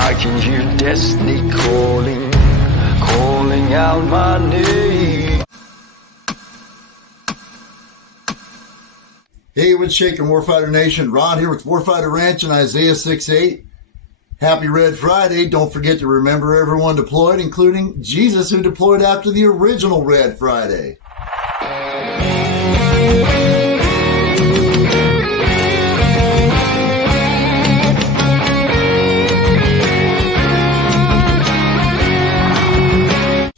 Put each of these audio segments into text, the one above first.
I can hear destiny calling, calling out my name. Hey, what's shaking, Warfighter Nation? Ron here with Warfighter Ranch and Isaiah 6:8. Happy Red Friday. Don't forget to remember everyone deployed, including Jesus, who deployed after the original Red Friday.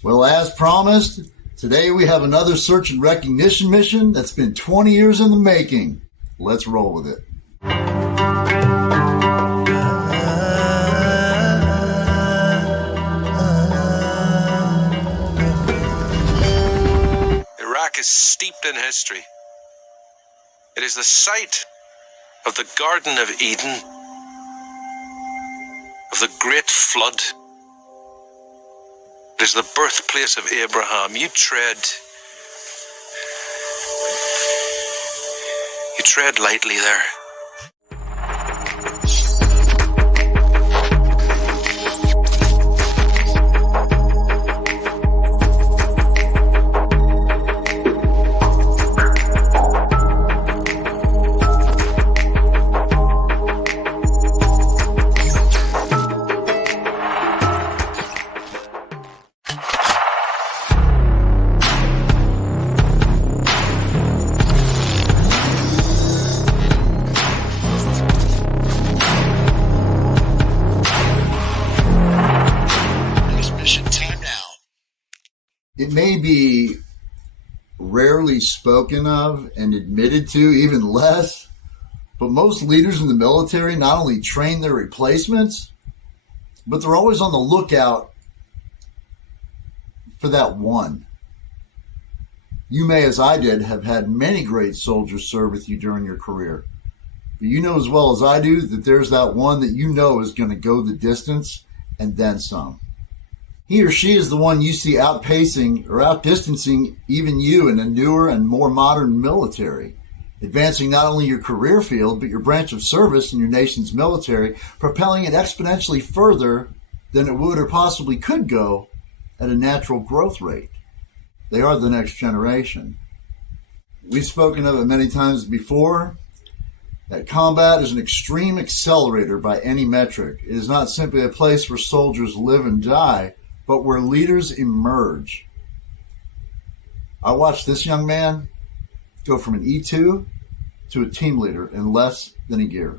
Well, as promised, today we have another search and recognition mission that's been 20 years in the making. Let's roll with it. Iraq is steeped in history. It is the site of the Garden of Eden, of the Great Flood. It is the birthplace of Abraham. You tread lightly there. It may be rarely spoken of and admitted to, even less, but most leaders in the military not only train their replacements, but they're always on the lookout for that one. You may, as I did, have had many great soldiers serve with you during your career, but you know as well as I do that there's that one that you know is going to go the distance and then some. He or she is the one you see outpacing or outdistancing even you in a newer and more modern military, advancing not only your career field, but your branch of service in your nation's military, propelling it exponentially further than it would or possibly could go at a natural growth rate. They are the next generation. We've spoken of it many times before, that combat is an extreme accelerator by any metric. It is not simply a place where soldiers live and die, but where leaders emerge. I watched this young man go from an E2 to a team leader in less than a year.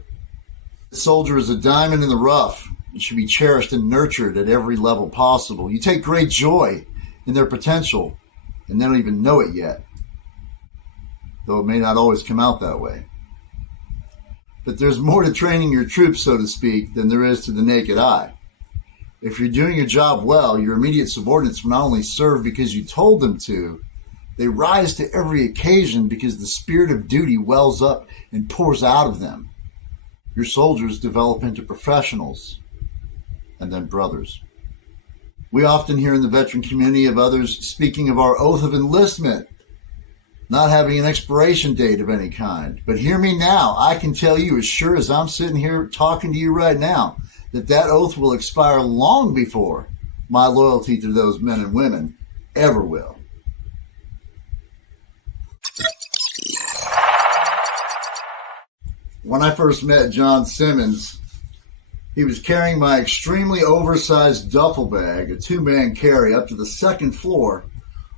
The soldier is a diamond in the rough and should be cherished and nurtured at every level possible. You take great joy in their potential, and they don't even know it yet, though it may not always come out that way. But there's more to training your troops, so to speak, than there is to the naked eye. If you're doing your job well, your immediate subordinates will not only serve because you told them to, they rise to every occasion because the spirit of duty wells up and pours out of them. Your soldiers develop into professionals and then brothers. We often hear in the veteran community of others speaking of our oath of enlistment not having an expiration date of any kind. But hear me now, I can tell you as sure as I'm sitting here talking to you right now, that oath will expire long before my loyalty to those men and women ever will. When I first met John Simmons, he was carrying my extremely oversized duffel bag, a two-man carry, up to the second floor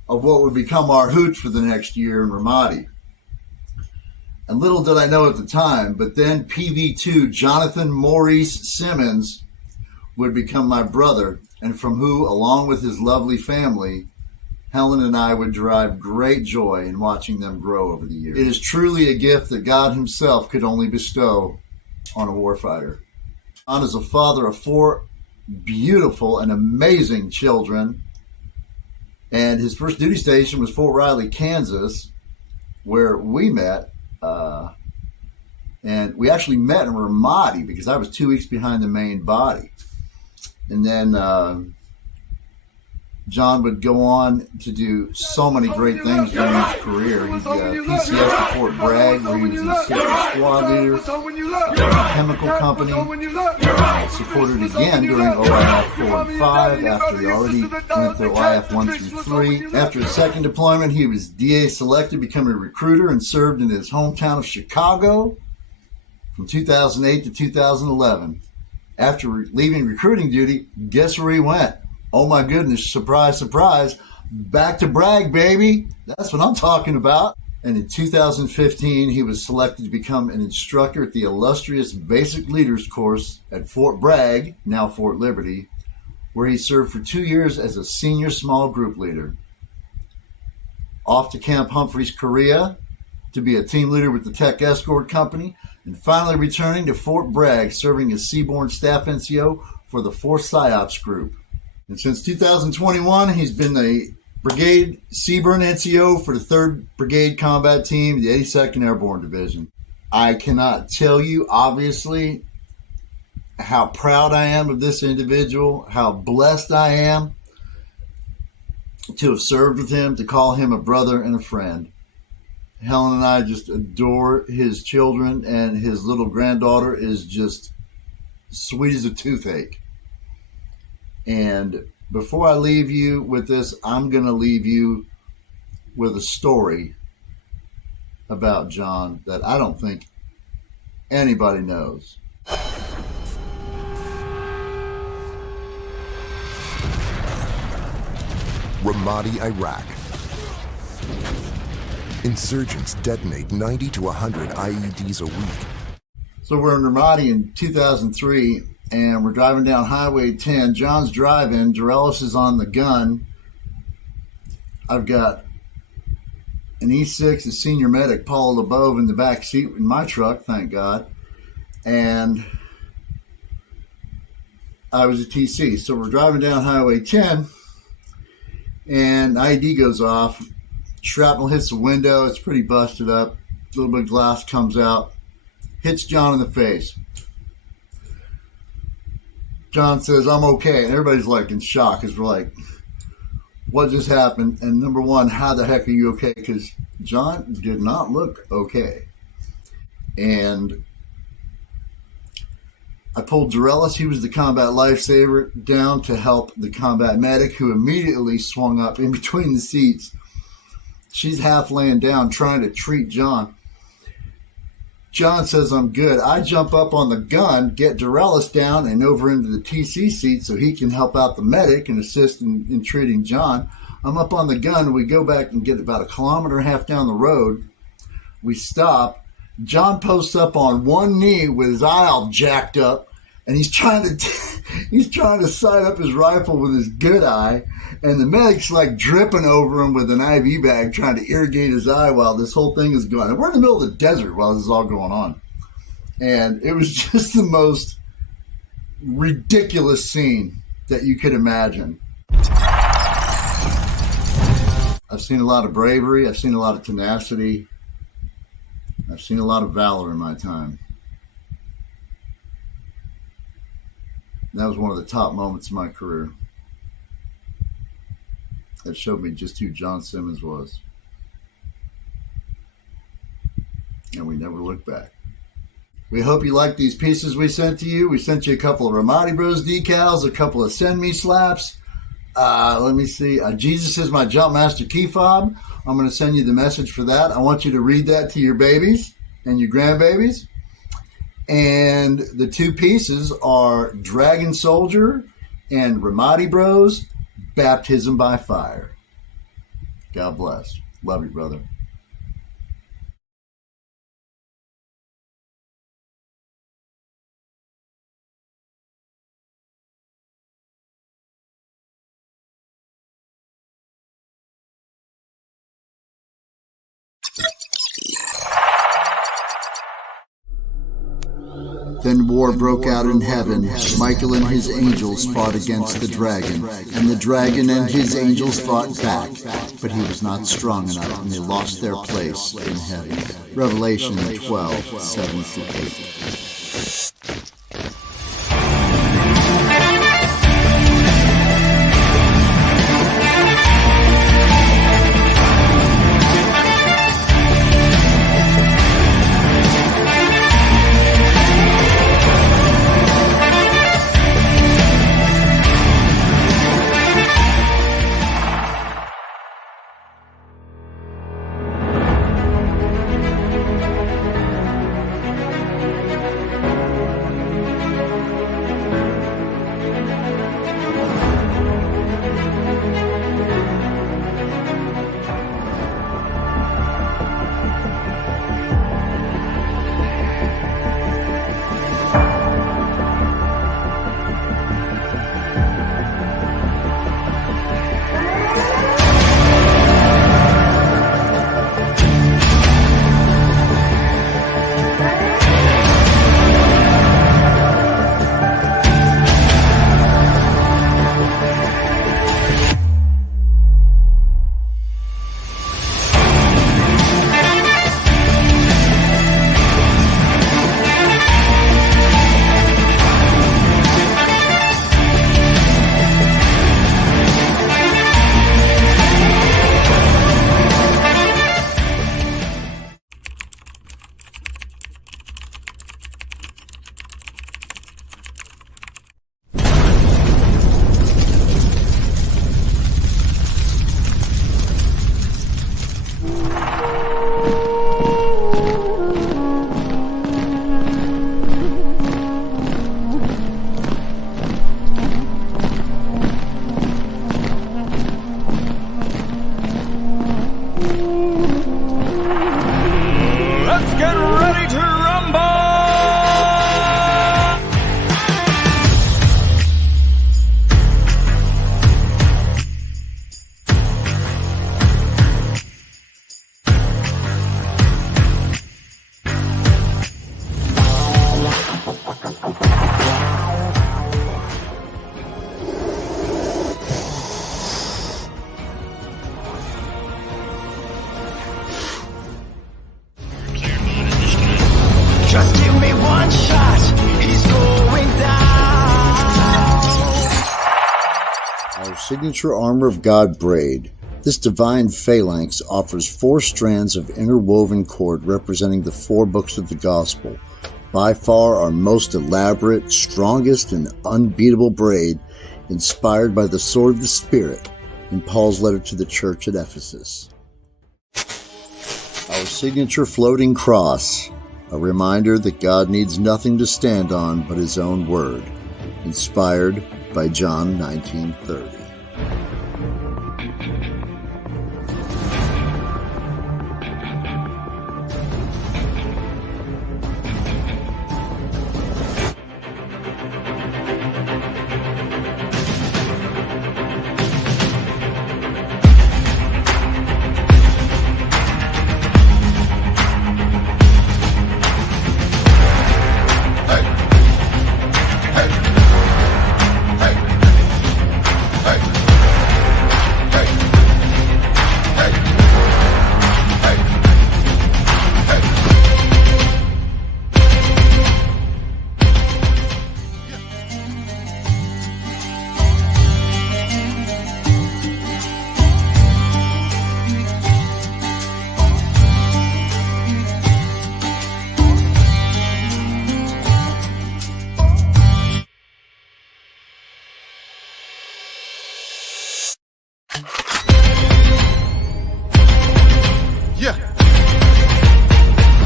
of what would become our hooch for the next year in Ramadi. And little did I know at the time, but then PV2 Jonathan Maurice Simmons would become my brother, and from who, along with his lovely family, Helen and I would derive great joy in watching them grow over the years. It is truly a gift that God himself could only bestow on a warfighter. John is a father of 4 beautiful and amazing children, and his first duty station was Fort Riley, Kansas, where we met. And we actually met in Ramadi because I was 2 weeks behind the main body. And then John would go on to do so many great things during his career. He's PCS to Fort Bragg, where he was an assistant squad leader, a chemical company, supported again during OIF 4 and 5 after he already went to OIF 1 through 3. After his second deployment, he was DA selected, becoming a recruiter, and served in his hometown of Chicago from 2008 to 2011. After leaving recruiting duty, guess where he went? Oh my goodness, surprise, surprise, back to Bragg, baby. That's what I'm talking about. And in 2015, he was selected to become an instructor at the illustrious Basic Leaders course at Fort Bragg, now Fort Liberty, where he served for 2 years as a senior small group leader. Off to Camp Humphreys, Korea, to be a team leader with the Tech Escort Company, and finally returning to Fort Bragg, serving as Seaborne Staff NCO for the 4th PSYOPS Group. And since 2021, he's been the Brigade Seaborne NCO for the 3rd Brigade Combat Team, the 82nd Airborne Division. I cannot tell you, obviously, how proud I am of this individual, how blessed I am to have served with him, to call him a brother and a friend. Helen and I just adore his children, and his little granddaughter is just sweet as a toothache. And before I leave you with this, I'm going to leave you with a story about John that I don't think anybody knows. Ramadi, Iraq. Insurgents detonate 90 to 100 IEDs a week. So we're in Ramadi in 2003, and we're driving down Highway 10. John's driving. Dorellis is on the gun. I've got an E6, a senior medic, Paul LeBove, in the back seat in my truck, thank God. And I was a TC. So we're driving down Highway 10, and IED goes off. Shrapnel hits the window. It's pretty busted up. A little bit of glass comes out. Hits John in the face. John says, "I'm okay." And everybody's like in shock because we're like, what just happened? And number one, how the heck are you okay? Because John did not look okay. And I pulled Dorellis, he was the combat lifesaver, down to help the combat medic, who immediately swung up in between the seats. She's half laying down trying to treat John. John says, "I'm good." I jump up on the gun, get Dorellis down and over into the TC seat so he can help out the medic and assist in treating John. I'm up on the gun. We go back and get about 1.5 kilometers down the road. We stop. John posts up on one knee with his eye all jacked up, and he's trying to sight up his rifle with his good eye, and the medic's like dripping over him with an IV bag trying to irrigate his eye while this whole thing is going on. We're in the middle of the desert while this is all going on. And it was just the most ridiculous scene that you could imagine. I've seen a lot of bravery. I've seen a lot of tenacity. I've seen a lot of valor in my time. That was one of the top moments of my career. That showed me just who John Simmons was. And we never looked back. We hope you like these pieces we sent to you. We sent you a couple of Ramadi Bros decals, a couple of Send Me slaps. Let me see. Jesus is my Jumpmaster key fob. I'm going to send you the message for that. I want you to read that to your babies and your grandbabies. And the two pieces are Dragon Soldier and Ramadi Bros, Baptism by Fire. God bless. Love you, brother. Then war broke out in heaven. Michael and his angels fought against the dragon, and the dragon and his angels fought back, but he was not strong enough, and they lost their place in heaven. Revelation 12:7-8. signature Armor of God braid. This divine phalanx offers 4 strands of interwoven cord representing the 4 books of the Gospel. By far our most elaborate, strongest, and unbeatable braid, inspired by the sword of the Spirit in Paul's letter to the church at Ephesus. Our signature floating cross, a reminder that God needs nothing to stand on but His own word, inspired by John 19:30.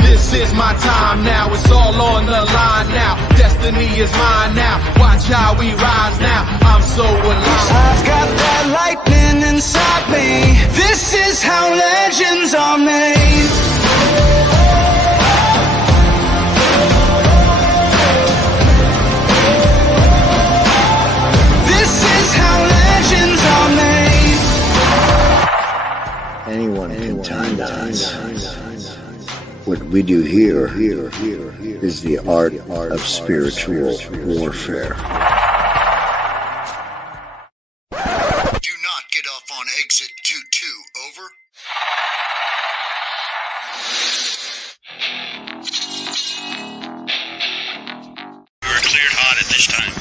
This is my time now, it's all on the line now. Destiny is mine now, watch how we rise now. I'm so alive. I've got that lightning inside me. This is how legends are made. This is how legends are made. Anyone can time us. What we do here is the art of spiritual warfare. Do not get off on exit 22, over. We were cleared hot at this time.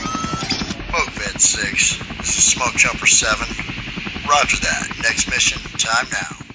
Smoke Vet 6, this is Smoke Jumper 7. Roger that. Next mission, time now.